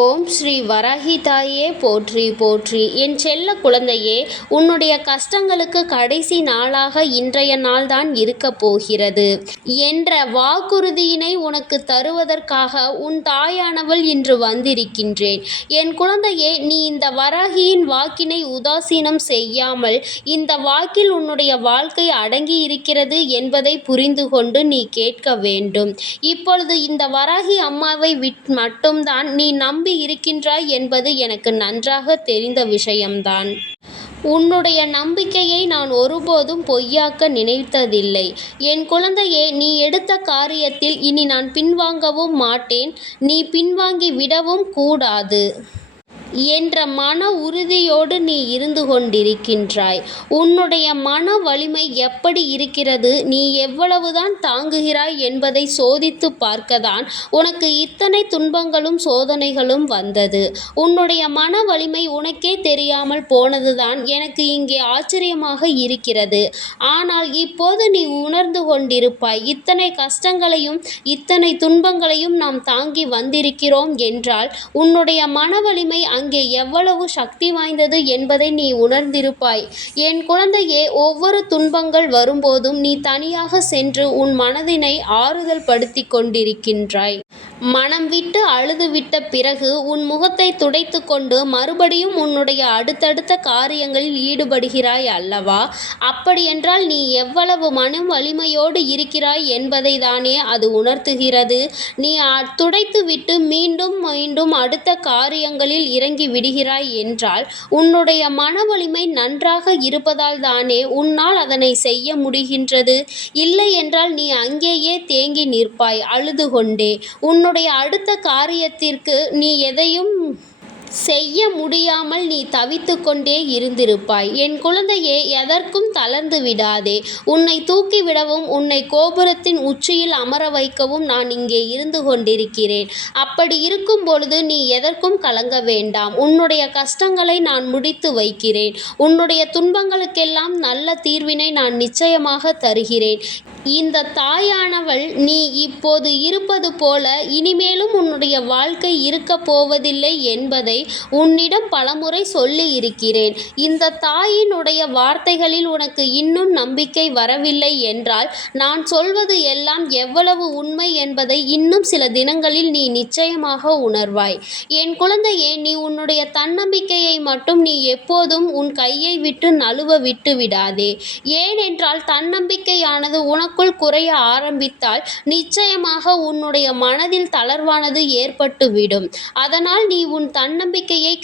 ஓம் ஸ்ரீ வராகி தாயே போற்றி போற்றி. என் செல்ல குழந்தையே, உன்னுடைய கஷ்டங்களுக்கு கடைசி நாளாக இன்றைய நாள்தான் இருக்கப் போகிறது என்ற வாக்குறுதியினை உனக்கு தருவதற்காக உன் தாயானவள் இன்று வந்திருக்கின்றேன். என் குழந்தையே, நீ இந்த வராகியின் வாக்கினை உதாசீனம் செய்யாமல் இந்த வாக்கில் உன்னுடைய வாழ்க்கை அடங்கி இருக்கிறது என்பதை புரிந்து கொண்டு நீ கேட்க வேண்டும். இப்பொழுது இந்த வராகி அம்மாவை மட்டும்தான் நீ நம்பி இருக்கின்றாய் என்பது எனக்கு நன்றாக தெரிந்த விஷயம்தான். உன்னுடைய நம்பிக்கையை நான் ஒருபோதும் பொய்யாக்க நினைத்ததில்லை. என் குழந்தையே, நீ எடுத்த காரியத்தில் இனி நான் பின்வாங்கவும் மாட்டேன், நீ பின்வாங்கி விடவும் கூடாது என்ற மன உறுதியோடு நீ இருந்து கொண்டிருக்கின்றாய். உன்னுடைய மன வலிமை எப்படி இருக்கிறது, நீ எவ்வளவுதான் தாங்குகிறாய் என்பதை சோதித்து பார்க்கத்தான் உனக்கு இத்தனை துன்பங்களும் சோதனைகளும் வந்தது. உன்னுடைய மன வலிமை உனக்கே தெரியாமல் போனதுதான் எனக்கு இங்கே ஆச்சரியமாக இருக்கிறது. ஆனால் இப்போது நீ உணர்ந்து கொண்டிருப்பாய், இத்தனை கஷ்டங்களையும் இத்தனை துன்பங்களையும் நாம் தாங்கி வந்திருக்கிறோம் என்றால் உன்னுடைய மன வலிமை அங்கே எவ்வளவு சக்தி வாய்ந்தது என்பதை நீ உணர்ந்திருப்பாய். என் குழந்தையே, ஒவ்வொரு துன்பங்கள் வரும்போதும் நீ தனியாக சென்று உன் மனதினை ஆறுதல் படுத்தி கொண்டிருக்கின்றாய். மனம் விட்டு அழுது விட்ட பிறகு உன் முகத்தை துடைத்து கொண்டு மறுபடியும் உன்னுடைய அடுத்தடுத்த காரியங்களில் ஈடுபடுகிறாய் அல்லவா? அப்படியென்றால் நீ எவ்வளவு மன வலிமையோடு இருக்கிறாய் என்பதை தானே அது உணர்த்துகிறது. நீ துடைத்து விட்டு மீண்டும் மீண்டும் அடுத்த காரியங்களில் இறங்கி விடுகிறாய் என்றால் உன்னுடைய மன வலிமை நன்றாக இருப்பதால் தானே உன்னால் அதனை செய்ய முடிகின்றது. இல்லை என்றால் நீ அங்கேயே தேங்கி நிற்பாய் அழுது கொண்டே. உன்னுடைய அடுத்த காரியத்திற்கு நீ எதையும் செய்ய முடியாமல் நீ தவித்து கொண்டே இருந்திருப்பாய். என் குழந்தையே, எதற்கும் தளர்ந்து விடாதே. உன்னை தூக்கிவிடவும் உன்னை கோபுரத்தின் உச்சியில் அமர வைக்கவும் நான் இங்கே இருந்து கொண்டிருக்கிறேன். அப்படி இருக்கும் பொழுது நீ எதற்கும் கலங்க வேண்டாம். உன்னுடைய கஷ்டங்களை நான் முடித்து வைக்கிறேன். உன்னுடைய துன்பங்களுக்கெல்லாம் நல்ல தீர்வினை நான் நிச்சயமாக தருகிறேன். இந்த தாயானவள் நீ இப்போது இருப்பது போல இனிமேலும் உன்னுடைய வாழ்க்கை இருக்கப் போவதில்லை என்பதை உன்னிடம் பலமுறை சொல்லி இருக்கிறேன். இந்த தாயினுடைய வார்த்தைகளில் உனக்கு இன்னும் நம்பிக்கை வரவில்லை என்றால் நான் சொல்வது எல்லாம் எவ்வளவு உண்மை என்பதை இன்னும் சில தினங்களில் நீ நிச்சயமாக உணர்வாய். என் குழந்தையே, நீ உன்னுடைய தன்னம்பிக்கையை மட்டும் நீ எப்போதும் உன் கையை விட்டு நழுவ விட்டு விடாதே. ஏனென்றால் தன்னம்பிக்கையானது உனக்குள் குறைய ஆரம்பித்தால் நிச்சயமாக உன்னுடைய மனதில் தளர்வானது ஏற்பட்டுவிடும். அதனால் நீ உன் தன்னம்பிக்கையை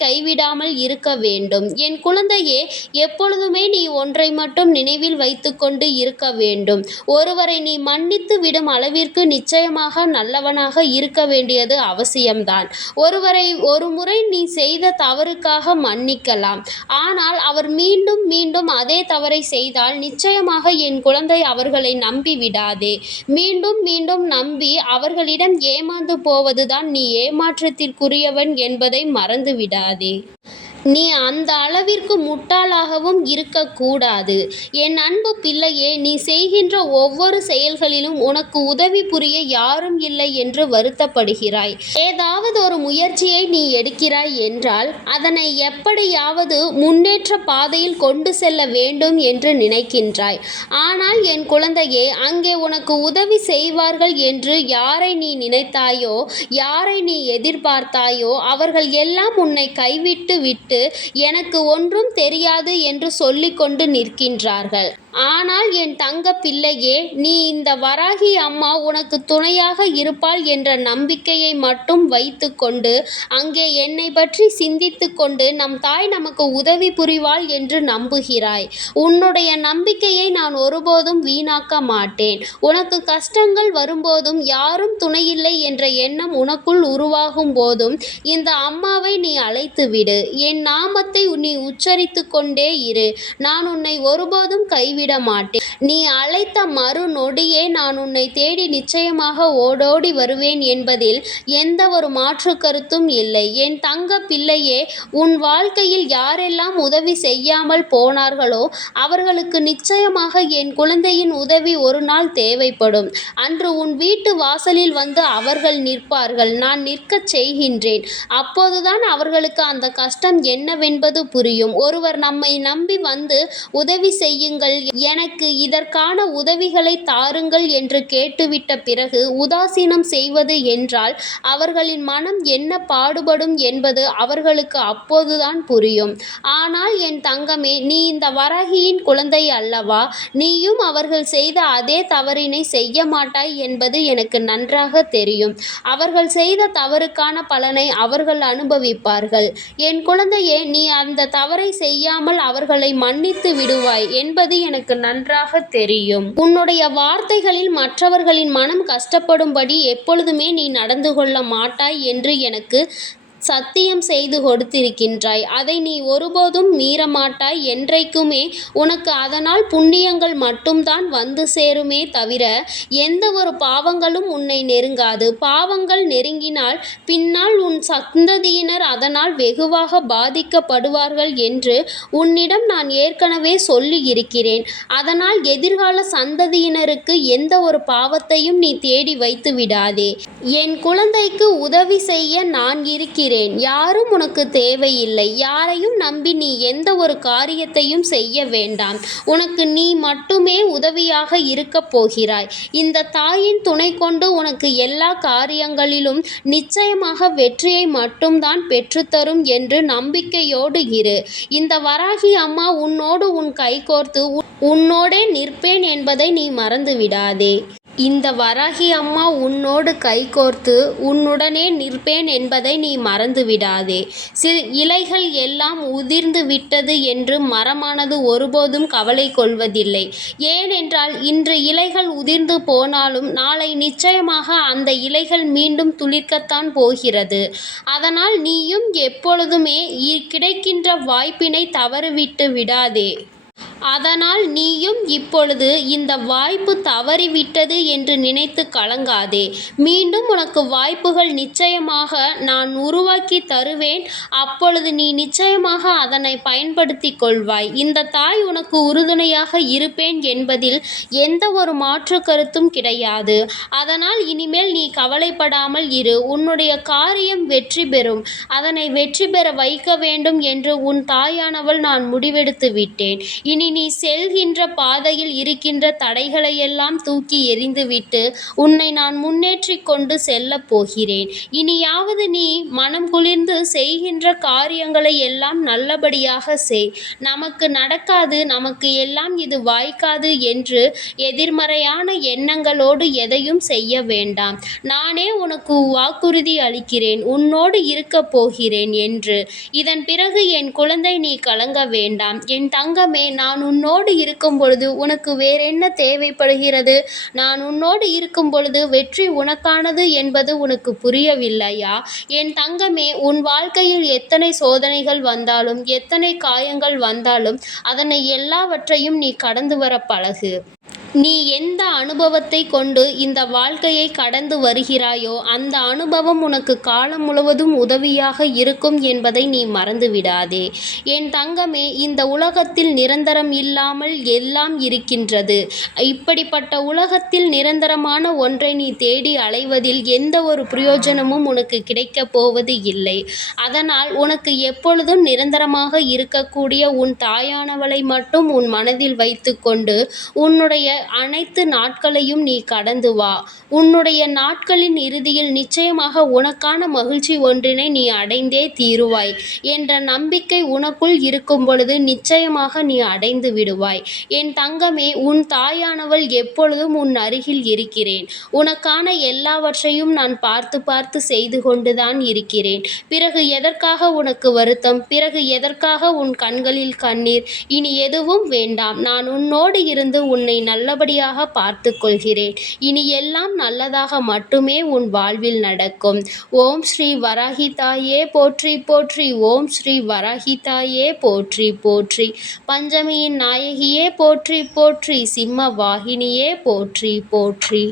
கைவிடாமல் இருக்க வேண்டும். என் குழந்தையே, எப்பொழுதுமே நீ ஒன்றை மட்டும் நினைவில் வைத்துக்கொண்டு இருக்க வேண்டும். ஒருவரை நீ மன்னித்து விடும் அளவிற்கு நிச்சயமாக நல்லவனாக இருக்க வேண்டியது அவசியம்தான். ஒருவரை ஒரு முறை நீ செய்த தவறுக்காக மன்னிக்கலாம். ஆனால் அவர் மீண்டும் மீண்டும் அதே தவறை செய்தால் நிச்சயமாக என் குழந்தை அவர்களை நம்பி விடாதே. மீண்டும் மீண்டும் நம்பி அவர்களிடம் ஏமாந்து போவதுதான் நீ ஏமாற்றத்திற்குரியவன் என்பதை மறந்து விடாதே. நீ அந்த அளவிற்கு முட்டாளாகவும் இருக்கக்கூடாது. என் அன்பு பிள்ளையே, நீ செய்கின்ற ஒவ்வொரு செயல்களிலும் உனக்கு உதவி புரிய யாரும் இல்லை என்று வருத்தப்படுகிறாய். ஏதாவது ஒரு முயற்சியை நீ எடுக்கிறாய் என்றால் அதனை எப்படியாவது முன்னேற்ற பாதையில் கொண்டு செல்ல வேண்டும் என்று நினைக்கின்றாய். ஆனால் என் குழந்தையே, அங்கே உனக்கு உதவி செய்வார்கள் என்று யாரை நீ நினைத்தாயோ, யாரை நீ எதிர்பார்த்தாயோ அவர்கள் எல்லாம் உன்னை கைவிட்டு விட்டு எனக்கு ஒன்றும் தெரியாது என்று சொல்லிக் கொண்டு நிற்கின்றார்கள். ஆனால் என் தங்க பிள்ளையே, நீ இந்த வராகி அம்மா உனக்கு துணையாக இருப்பாள் என்ற நம்பிக்கையை மட்டும் வைத்து கொண்டு அங்கே என்னை பற்றி சிந்தித்து கொண்டு நம் தாய் நமக்கு உதவி புரிவாள் என்று நம்புகிறாய். உன்னுடைய நம்பிக்கையை நான் ஒருபோதும் வீணாக்க மாட்டேன். உனக்கு கஷ்டங்கள் வரும்போதும் யாரும் துணையில்லை என்ற எண்ணம் உனக்குள் உருவாகும் போதும் இந்த அம்மாவை நீ அழைத்து விடு. என் நாமத்தை நீ உச்சரித்து கொண்டே இரு. நான் உன்னை ஒருபோதும் கைவிட கைவிட மாட்டேன். நீ அழைத்த மறு நொடியே நான் உன்னை தேடி நிச்சயமாக ஓடோடி வருவேன் என்பதில் எந்த ஒரு மாற்று கருத்தும் இல்லை. என் தங்க பிள்ளையே, உன் வாழ்க்கையில் யாரெல்லாம் உதவி செய்யாமல் போனார்களோ அவர்களுக்கு நிச்சயமாக என் குழந்தையின் உதவி ஒரு நாள் தேவைப்படும். அன்று உன் வீட்டு வாசலில் வந்து அவர்கள் நிற்பார்கள். நான் நிற்கச் செய்கின்றேன். அப்போதுதான் அவர்களுக்கு அந்த கஷ்டம் என்னவென்பது புரியும். ஒருவர் நம்மை நம்பி வந்து உதவி செய்யுங்கள், எனக்கு இதற்கான உதவிகளை தாருங்கள் என்று கேட்டுவிட்ட பிறகு உதாசீனம் செய்வது என்றால் அவர்களின் மனம் என்ன பாடுபடும் என்பது அவர்களுக்கு அப்போதுதான் புரியும். ஆனால் என் தங்கமே, நீ இந்த வராகியின் குழந்தை அல்லவா? நீயும் அவர்கள் செய்த அதே தவறினை செய்ய மாட்டாய் என்பது எனக்கு நன்றாக தெரியும். அவர்கள் செய்த தவறுக்கான பலனை அவர்கள் அனுபவிப்பார்கள். என் குழந்தையே, நீ அந்த தவறை செய்யாமல் அவர்களை மன்னித்து விடுவாய் என்பது எனக்கு நன்றாக தெரியும். உன்னுடைய வார்த்தைகளில் மற்றவர்களின் மனம் கஷ்டப்படும்படி எப்பொழுதுமே நீ நடந்து கொள்ள மாட்டாய் என்று எனக்கு சத்தியம் செய்து கொடுத்திருக்கின்றாய். அதை நீ ஒருபோதும் மீறமாட்டாய். என்றைக்குமே உனக்கு அதனால் புண்ணியங்கள் மட்டும்தான் வந்து சேருமே தவிர எந்த ஒரு பாவங்களும் உன்னை நெருங்காது. பாவங்கள் நெருங்கினால் பின்னால் உன் சந்ததியினர் அதனால் வெகுவாக பாதிக்கப்படுவார்கள் என்று உன்னிடம் நான் ஏற்கனவே சொல்லி இருக்கிறேன். அதனால் எதிர்கால சந்ததியினருக்கு எந்த ஒரு பாவத்தையும் நீ தேடி வைத்து விடாதே. என் குழந்தைக்கு உதவி செய்ய நான் இருக்கிறேன். யாரும் உனக்கு தேவையில்லை. யாரையும் நம்பி நீ எந்த ஒரு காரியத்தையும் செய்ய வேண்டாம். உனக்கு நீ மட்டுமே உதவியாக இருக்கப் போகிறாய். இந்த தாயின் துணை கொண்டு உனக்கு எல்லா காரியங்களிலும் நிச்சயமாக வெற்றியை மட்டும்தான் பெற்றுத்தரும் என்று நம்பிக்கையோடு இரு. இந்த வராகி அம்மா உன்னோடு உன் கைகோர்த்து உன்னோடே நிற்பேன் என்பதை நீ மறந்து விடாதே. இந்த வராகி அம்மா உன்னோடு கைகோர்த்து உன்னுடனே நிற்பேன் என்பதை நீ மறந்து விடாதே. இலைகள் எல்லாம் உதிர்ந்து விட்டது என்று மரமானது ஒருபோதும் கவலை கொள்வதில்லை. ஏனென்றால் இன்று இலைகள் உதிர்ந்து போனாலும் நாளை நிச்சயமாக அந்த இலைகள் மீண்டும் துளிர்க்கத்தான் போகிறது. அதனால் நீயும் எப்பொழுதுமே கிடைக்கின்ற வாய்ப்பினை தவறவிட்டு விடாதே. அதனால் நீயும் இப்பொழுது இந்த வாய்ப்பு தவறிவிட்டது என்று நினைத்து கலங்காதே. மீண்டும் உனக்கு வாய்ப்புகள் நிச்சயமாக நான் உருவாக்கி தருவேன். அப்பொழுது நீ நிச்சயமாக அதனை பயன்படுத்தி கொள்வாய். இந்த தாய் உனக்கு உறுதுணையாக இருப்பேன் என்பதில் எந்த ஒரு மாற்று கருத்தும் கிடையாது. அதனால் இனிமேல் நீ கவலைப்படாமல் இரு. உன்னுடைய காரியம் வெற்றி பெறும். அதனை வெற்றி பெற வைக்க வேண்டும் என்று உன் தாயானவள் நான் முடிவெடுத்து விட்டேன். இனி நீ செல்கின்ற பாதையில் இருக்கின்ற தடைகளையெல்லாம் தூக்கி எறிந்துவிட்டு உன்னை நான் முன்னேற்றிக் கொண்டு செல்லப் போகிறேன். இனியாவது நீ மனம் குளிர்ந்து செய்கின்ற காரியங்களை எல்லாம் நல்லபடியாக செய். நமக்கு நடக்காது, நமக்கு எல்லாம் இது வாய்க்காது என்று எதிர்மறையான எண்ணங்களோடு எதையும் செய்ய வேண்டாம். நானே உனக்கு வாக்குறுதி அளிக்கிறேன், உன்னோடு இருக்கப் போகிறேன் என்று. இதன் பிறகு என் குழந்தை, நீ கலங்க வேண்டாம். என் தங்கமே, நான் உன்னோடு இருக்கும் பொழுது உனக்கு வேறென்ன தேவைப்படுகிறது? நான் உன்னோடு இருக்கும் பொழுது வெற்றி உனக்கானது என்பது உனக்கு புரியவில்லையா? என் தங்கமே, உன் வாழ்க்கையில் எத்தனை சோதனைகள் வந்தாலும் எத்தனை காயங்கள் வந்தாலும் அதனை எல்லாவற்றையும் நீ கடந்து வர பழகு. நீ எந்த அனுபவத்தை கொண்டு இந்த வாழ்க்கையை கடந்து வருகிறாயோ அந்த அனுபவம் உனக்கு காலம் முழுவதும் உதவியாக இருக்கும் என்பதை நீ மறந்து விடாதே. என் தங்கமே, இந்த உலகத்தில் நிரந்தரம் இல்லாமல் எல்லாம் இருக்கின்றது. இப்படிப்பட்ட உலகத்தில் நிரந்தரமான ஒன்றை நீ தேடி அலைவதில் எந்த ஒரு பிரயோஜனமும் உனக்கு கிடைக்கப் போவது இல்லை. அதனால் உனக்கு எப்பொழுதும் நிரந்தரமாக இருக்கக்கூடிய உன் தாயானவளை மட்டும் உன் மனதில் வைத்து கொண்டு உன்னுடைய அனைத்து நாட்களையும் நீ கடந்து வா. உன்னுடைய நாட்களின் இறுதியில் நிச்சயமாக உனக்கான மகிழ்ச்சி ஒன்றினை நீ அடைந்தே தீருவாய் என்ற நம்பிக்கை உனக்குள் இருக்கும் பொழுது நிச்சயமாக நீ அடைந்து விடுவாய். என் தங்கமே, உன் தாயானவள் எப்பொழுதும் உன் அருகில் இருக்கிறேன். உனக்கான எல்லாவற்றையும் நான் பார்த்து பார்த்து செய்து கொண்டுதான் இருக்கிறேன். பிறகு எதற்காக உனக்கு வருத்தம்? பிறகு எதற்காக உன் கண்களில் கண்ணீர்? இனி எதுவும் வேண்டாம். நான் உன்னோடு இருந்து உன்னை நல்ல நல்லபடியாக பார்த்து கொள்கிறேன். இனி எல்லாம் நல்லதாக மட்டுமே உன் வாழ்வில் நடக்கும். ஓம் ஸ்ரீ வராகி தாயே போற்றி போற்றி. ஓம் ஸ்ரீ வராகி தாயே போற்றி போற்றி. பஞ்சமியின் நாயகியே போற்றி போற்றி. சிம்ம வாகினியே போற்றி போற்றி.